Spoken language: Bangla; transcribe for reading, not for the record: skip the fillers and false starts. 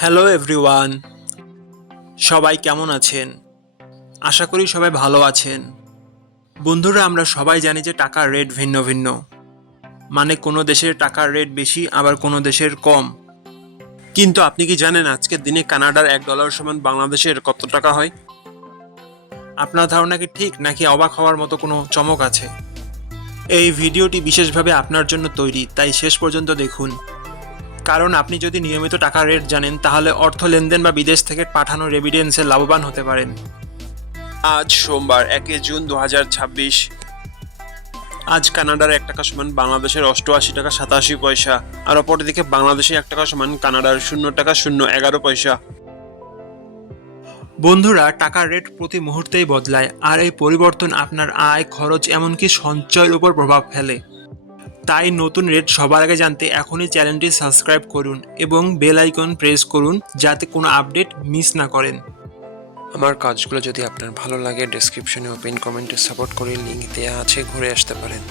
হ্যালো এভরিওয়ান, সবাই কেমন আছেন? আশা করি সবাই ভালো আছেন। বন্ধুরা, আমরা সবাই জানি যে টাকার রেট ভিন্ন ভিন্ন। মানে কোনো দেশের টাকার রেট বেশি, আবার কোনো দেশের কম। কিন্তু আপনি কি জানেন আজকের দিনে কানাডার $1 সমান বাংলাদেশের কত টাকা হয়? আপনার ধারণা কি ঠিক, নাকি অবাক হওয়ার মতো কোনো চমক আছে? এই ভিডিওটি বিশেষভাবে আপনার জন্য তৈরি, তাই শেষ পর্যন্ত দেখুন। কারণ আপনি যদি নিয়মিত টাকার রেট জানেন, তাহলে অর্থ লেনদেন বা বিদেশ থেকে পাঠানো রেমিটেন্সে লাভবান হতে পারেন। আজ সোমবার 1 জুন 2026। আজ কানাডার $1 সমান বাংলাদেশের 88 টাকা 87 পয়সা, আর অপরদিকে বাংলাদেশে $1 সমান কানাডার $0.011। বন্ধুরা, টাকার রেট প্রতি মুহূর্তেই বদলায়, আর এই পরিবর্তন আপনার আয়, খরচ, এমনকি সঞ্চয়ের উপর প্রভাব ফেলে। তাই নতুন রেট সবার আগে জানতে এখনই চ্যানেলটি সাবস্ক্রাইব করুন এবং বেল আইকন প্রেস করুন, যাতে কোনো আপডেট মিস না করেন। আমার কাজগুলো যদি আপনার ভালো লাগে, ডেসক্রিপশনে ও পিন কমেন্টে সাপোর্ট করে লিঙ্ক দেওয়া আছে, ঘুরে আসতে পারেন।